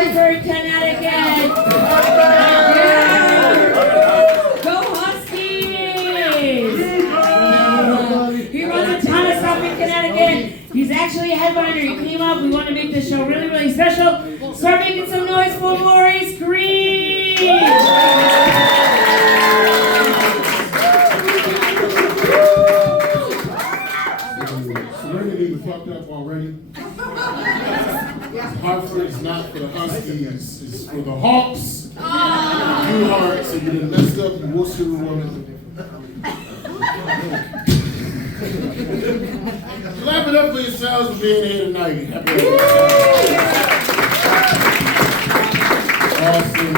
Hartford, Connecticut. Yeah. Go Huskies. He runs a ton of stuff in Connecticut. He's actually a headliner. He came up. We want to make this show really, really special. Start making some noise for Maurice Green. Serenity was fucked up already. Hartford is not for the Huskies, it's for the Hawks. You Hearts, so you done messed up, you Worcester woman. Clap it up for yourselves for being here tonight. Happy awesome.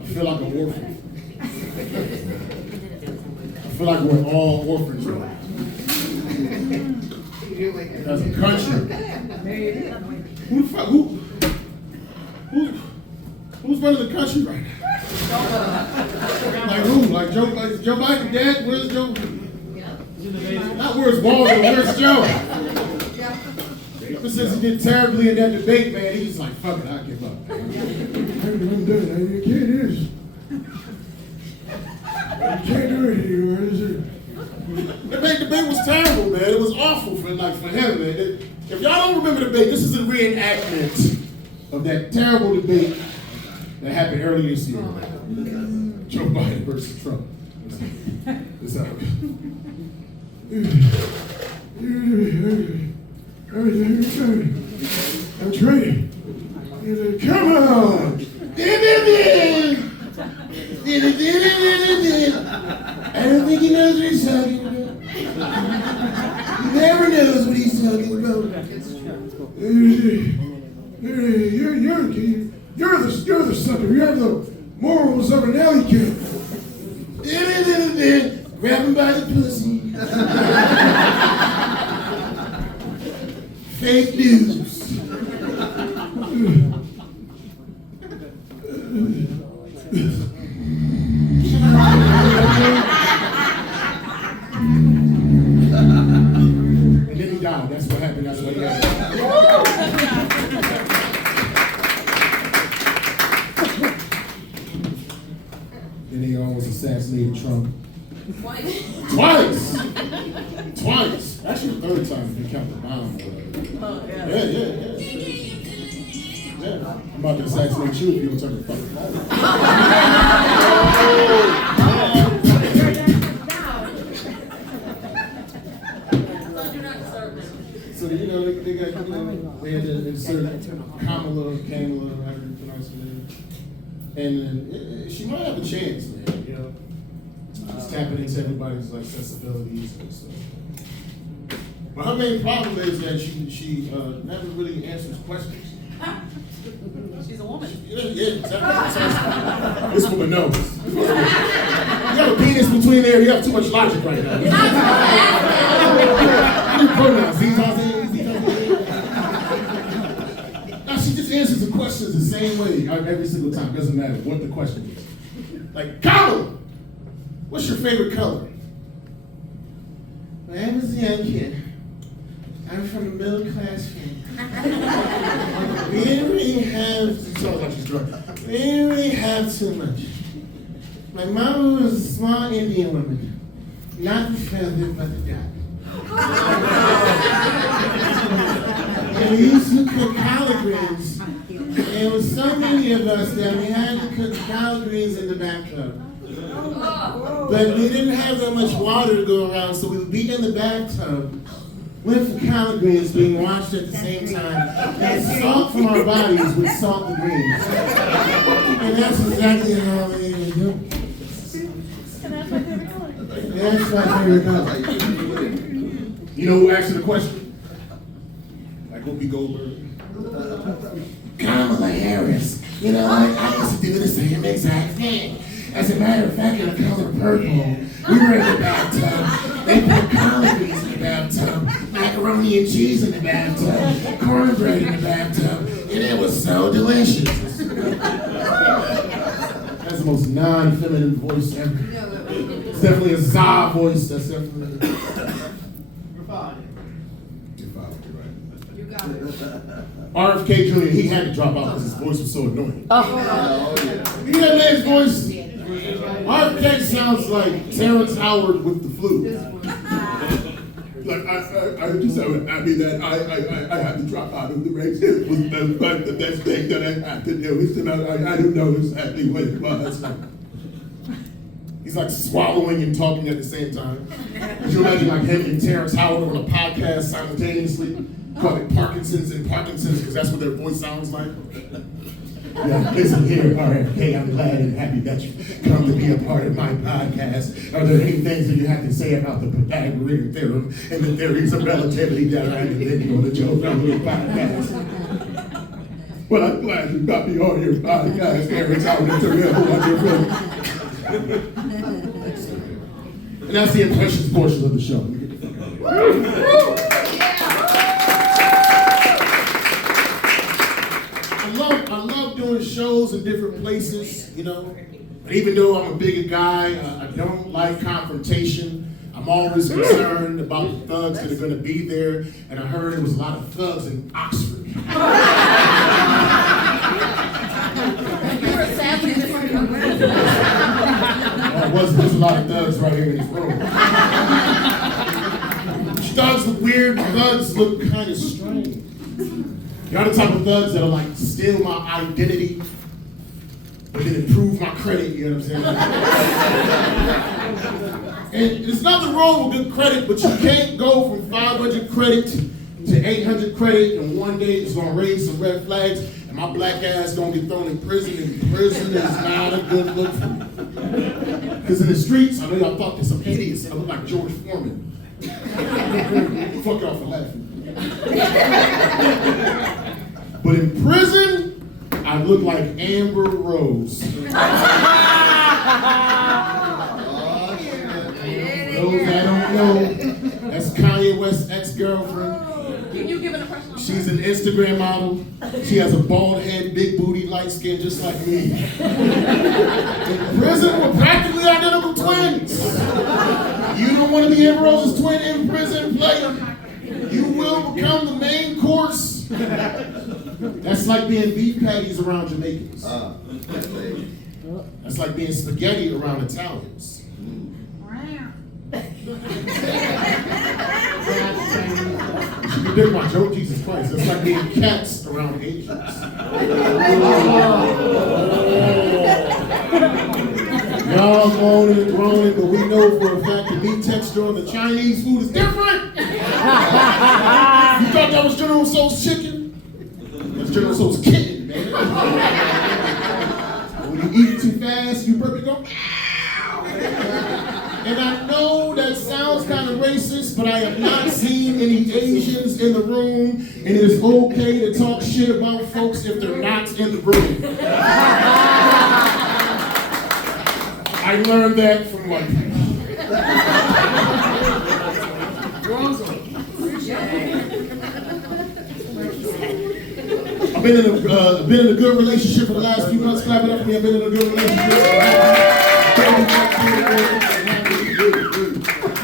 I feel like an orphan. I feel like we're all orphans right now. As a country. Who's running the country right now? Like who? Like Joe Biden? Dad? Where's Joe? Not where's Walter, where's Joe? Ever since he did terribly in that debate, man, he's just like, fuck it, I give up. I'm done. You can't do this. You can't do it anymore. The debate was terrible, man. It was awful for him, man. If y'all don't remember the debate, this is a reenactment of that terrible debate that happened earlier this year. Joe Biden versus Trump. It's out. I'm trying. Come on! I don't think he knows what he's talking about. He never knows what he's talking about. You're the sucker. You have the morals of an alley cat. Grab him by the pussy. Fake news. And then he died. That's what happened. That's what he happened. Then he almost assassinated Trump. Twice. Actually, the third time if you count the bomb. Yeah. I'm about to assassinate you if you don't turn the fucking phone. So they had to insert Kamala, however you pronounce her name, and she might have a chance, man. You know, just tapping into everybody's like sensibilities and stuff. But her main problem is that she never really answers questions. She's a woman. Yeah, exactly. This woman knows. You have a penis between there, you have too much logic right now. Your pronouns, these are things. Now she just answers the questions the same way every single time. Doesn't matter what the question is. Like, Kamala, what's your favorite color? When I was a young kid, I'm from a middle class family. We didn't really have, it sounds like she's drunk. We didn't really have too much. My mama was a small Indian woman. Not the feather, but the dot. And we used to cook collard greens. There was so many of us that we had to cook collard greens in the bathtub. But we didn't have that much water to go around, so we would be in the bathtub with the collard greens being washed at the same time, and salt from our bodies would salt the greens. And that's exactly how we do it. That's my favorite color. You know who asked the question? Like Whoopi Goldberg. Kamala Harris. You know, I used to do the same exact thing. As a matter of fact, in the color purple, we were in the bathtub. They put collard greens in the bathtub, macaroni and cheese in the bathtub, cornbread in the bathtub, and it was so delicious. That's the most non-feminine voice ever. It's definitely a za voice. That's definitely. You're fine. You're fine, you're right. You got it. RFK Jr., he had to drop out because his voice was so annoying. Oh. You hear that man's voice? RFK sounds like Terrence Howard with the flu. Like, I'm just so happy that I had to drop out of the race. It was the best thing that I had to do. I don't know exactly what it was. He's like swallowing and talking at the same time. Could you imagine like him and Terrence Howard on a podcast simultaneously? Call it Parkinson's and Parkinson's because that's what their voice sounds like. Yeah, listen here, RFK, I'm glad and happy that you've come to be a part of my podcast. Are there any things that you have to say about the Pythagorean theorem and the theories of relativity that I invented on the Joe Rogan podcast? Well, I'm glad you got me on your podcast, Terrence Howard. It's a real wonderful. And that's the impressions portion of the show. I love doing shows in different places, you know. But even though I'm a bigger guy, I don't like confrontation. I'm always concerned about the thugs that are going to be there. And I heard there was a lot of thugs in Oxford. There's a lot of thugs right here in this room. Thugs look weird, thugs look kind of strange. Y'all the type of thugs that'll like steal my identity, but then improve my credit, you know what I'm saying? And there's nothing wrong with good credit, but you can't go from 500 credit to 800 credit, and one day it's gonna raise some red flags, and my black ass gonna get thrown in prison, and prison is not a good look for me. Because in the streets, I know y'all thought there's some idiots, I look like George Foreman. Fuck y'all for laughing. But in prison, I look like Amber Rose. Those that don't know, that's Kanye West's ex-girlfriend. Can you give an impression? She's an Instagram model. She has a bald head, big booty, light skin, just like me. In prison, we're practically identical twins. You don't want to be Amber Rose's twin in prison, player. You will become the main course. That's like being beef patties around Jamaicans. That's like being spaghetti around Italians. You predict my joke, Jesus Christ. That's like being cats around Asians. Y'all moaning and groaning, but we know for a fact the meat texture on the Chinese food is different. You thought that was General Tso's chicken? That's General Tso's kitten, man. When you eat too fast, you burp and go, ow! And I know that sounds kind of racist, but I have not seen any Asians in the room, and it is okay to talk shit about folks if they're not in the room. I learned that from white people. I've been in a good relationship for the last few months. Clap it up for me. I've been in a good relationship.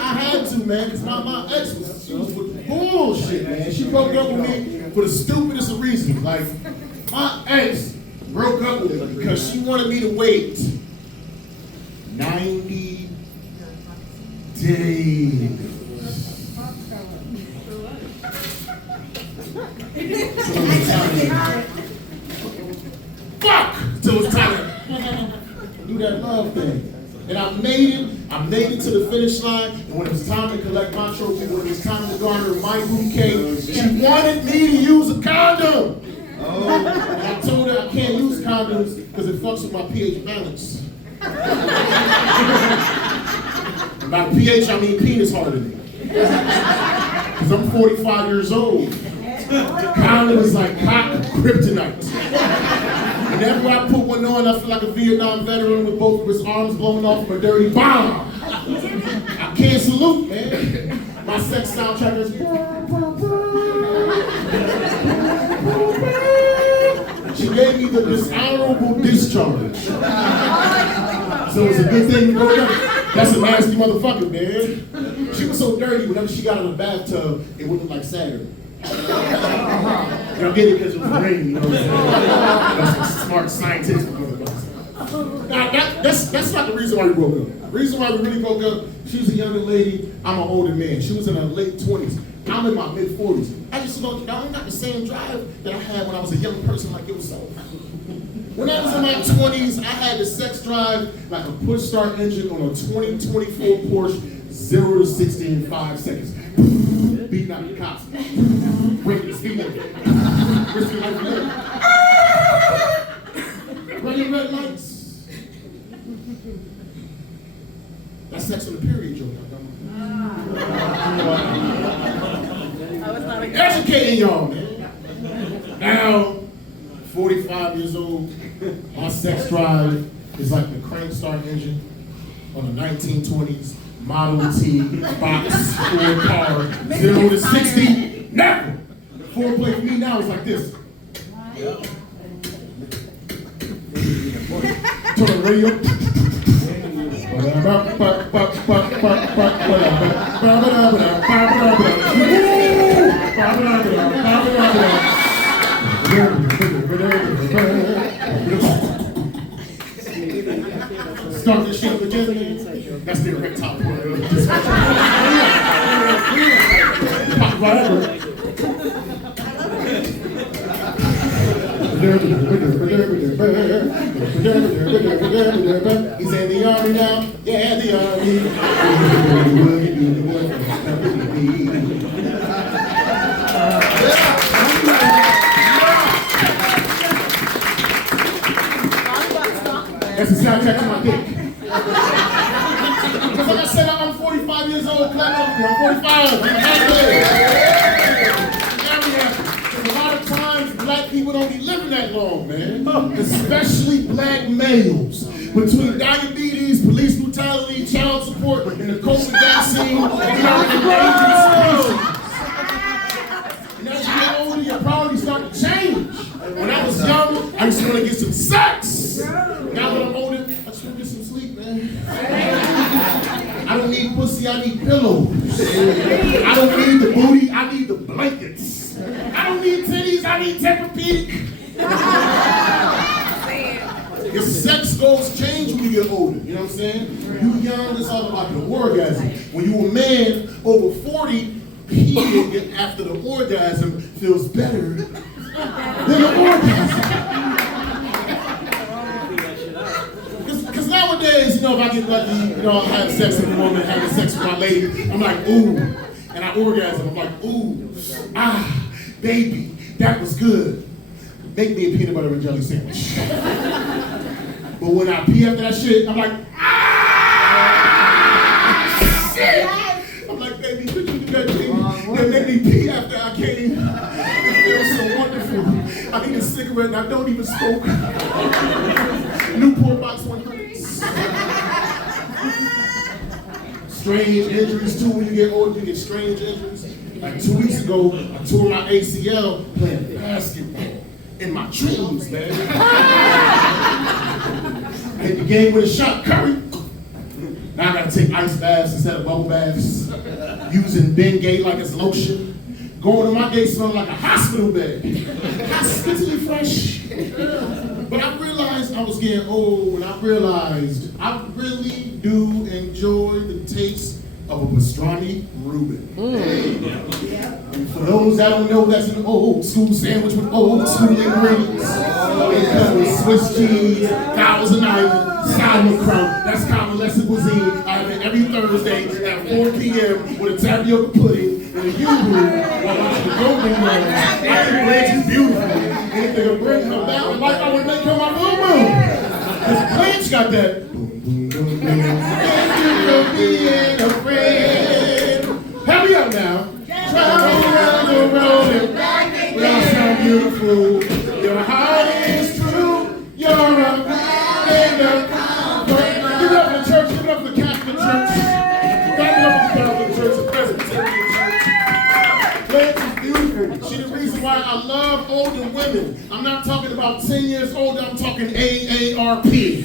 I had to, man, because my ex was with bullshit, man. She broke up with me for the stupidest of reasons. Like, my ex broke up with me because she wanted me to wait 90 days. Fuck! Till it's time to do that love thing. And I made it to the finish line, and when it was time to collect my trophy, when it was time to garner my bouquet, she wanted me to use a condom. And I told her I can't use condoms because it fucks with my pH balance. And by pH, I mean penis hardening. Because I'm 45 years old. Condom is like cock kryptonite. Whenever I put one on, I feel like a Vietnam veteran with both of his arms blown off from a dirty bomb. I can't salute, man. My sex soundtrack is. She gave me the dishonorable discharge. So it's a good thing to go down. That's a nasty motherfucker, man. She was so dirty, whenever she got in the bathtub, it would look like Saturday. Y'all get it because it was raining, you know what I'm saying? That's some smart scientists. Now, that's not the reason why we broke up. The reason why we really broke up, she was a younger lady, I'm an older man. She was in her late 20s. I'm in my mid-40s. I just don't got the same drive that I had when I was a young person like yourself. When I was in my 20s, I had the sex drive like a push-start engine on a 2024 Porsche, 0 to 60 in 5 seconds. Beating out the cops. Breaking the speed limit. Risking life for living. Running red lights. That's sex on the period joke. Educating y'all, man. Now, 45 years old, my sex drive is like the crank start engine on a 1920s Model T box Ford car, 0 to 60, never. The foreplay for me now is like this. Turn the radio. Start this shit up again. That's the erectile part. Pop right over. He's in the army now. Yeah, the army. That's a soundtrack to my dick. Because like I said, I'm 45 years old. Clap up here. I'm 45. I'm happy. A lot of times, black people don't be living that long, man. Especially black males. Between diabetes, police brutality, child support, and the COVID vaccine, we are an endangered species. And as you get older, your priorities start to change. When I was young, I used to want to get some sex. Now that I'm older, I just want to get some sleep, man. I don't need pussy, I need pillows. I don't need the booty, I need the blankets. I don't need titties, I need Tempur-Pedic. Your sex goals change when you get older, you know what I'm saying? You young, it's all about the orgasm. When you a man over 40, peeing after the orgasm feels better than the orgasm. Because nowadays, you know, if I get lucky, you know, I have sex with a woman, having sex with my lady, I'm like, ooh, and I orgasm, I'm like, ooh, ah, baby, that was good. Make me a peanut butter and jelly sandwich. But when I pee after that shit, I'm like, ah, shit! I'm like, baby, could you do that, baby? Then make me pee after I came. It feels so wonderful. I need a cigarette and I don't even smoke. Newport Box 100s. Strange injuries too. When you get older, you get strange injuries. Like 2 weeks ago, I tore my ACL playing basketball. In my dreams, man. I hit the game with a shot, Curry. Now I gotta take ice baths instead of bubble baths. Using Bengay like it's lotion. Going to my day smelling like a hospital bed. Hospitally fresh. But I realized I was getting old when I realized I really do enjoy the taste of a pastrami Reuben. And for those that don't know, that's an old school sandwich with old school ingredients. It comes with Swiss cheese, Thousand Island, sauerkraut. That's convalescent cuisine. I have it every Thursday at 4 p.m. with a tapioca pudding and a yoo-hoo while watching the Golden Girls. I think Blanche is beautiful. And if they could bring her back to life, I would make her my boo-boo. Because Blanche got that boom, boom, boom, boom. Thank you for being a friend. Help me up now. Travel around the road and we all sound beautiful. Your heart is true. You're a friend of comfort. Give it up for the church. Give it up for the Catholic Church. Give it up for the Catholic Church, the Presbyterian Church. Blanche is beautiful. She's the reason why I love older women. I'm not talking about 10 years older. I'm talking AARP. You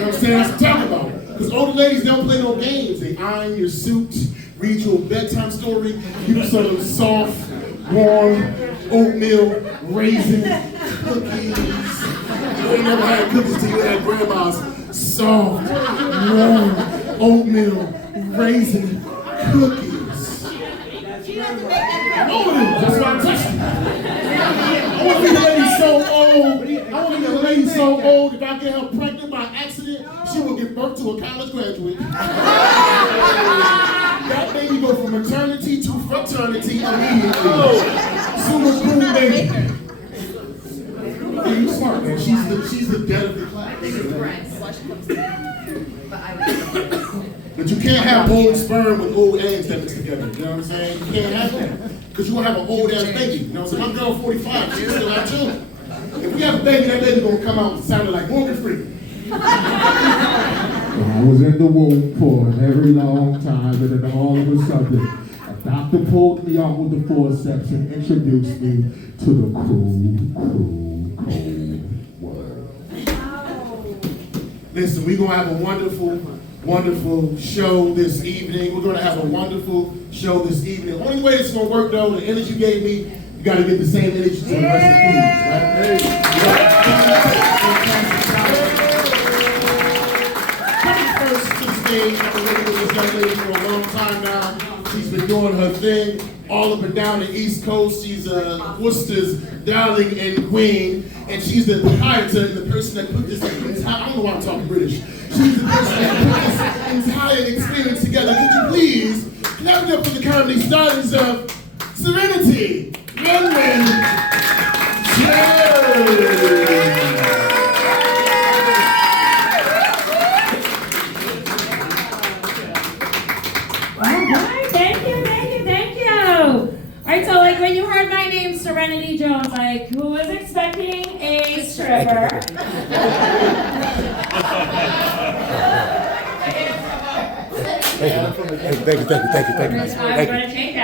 know what I'm saying? That's what I'm talking about. Because older ladies don't play no games. They iron your suit, read you a bedtime story, give you some soft, warm oatmeal, raisins, cookies. You ain't never had cookies till you had grandma's soft, warm oatmeal, raisin cookies. That's why I'm touching. I want to be a lady so old. I want to be a lady so old, if I get her pregnant by accident, she will give birth to a college graduate. That baby go from maternity to fraternity immediately. Super cool baby. Yeah, you smart, man. She's the dead of the class. But you can't have old sperm with old eggs that mix together. You know what I'm saying? You can't have that. Because you're going to have an old ass baby. You know what I'm saying? My girl 45, she still have children. If we have a baby, that baby going to come out sounding like Morgan Freeman. I was in the womb for a very long time, and then all of a sudden, a doctor pulled me out with the forceps and introduced me to the cold world. Listen, we're going to have a wonderful show this evening. We're going to have a wonderful show this evening. The only way this is going to work, though, the energy you gave me, you got to get the same energy to the rest of the queens, right? First to the stage, I've been working with this young lady for a long time now. She's been doing her thing all up and down the East Coast. She's Worcester's darling and queen, and she's the proprietor and the person that put this entire, I don't know why I'm talking British. She's the person that put this entire experience together. Could you please clap it up for the comedy stars of Serenity, London, Alright, thank you. Alright, so like when you heard my name, Serenity Jones, like who was expecting a stripper? Thank you. I'm gonna change that.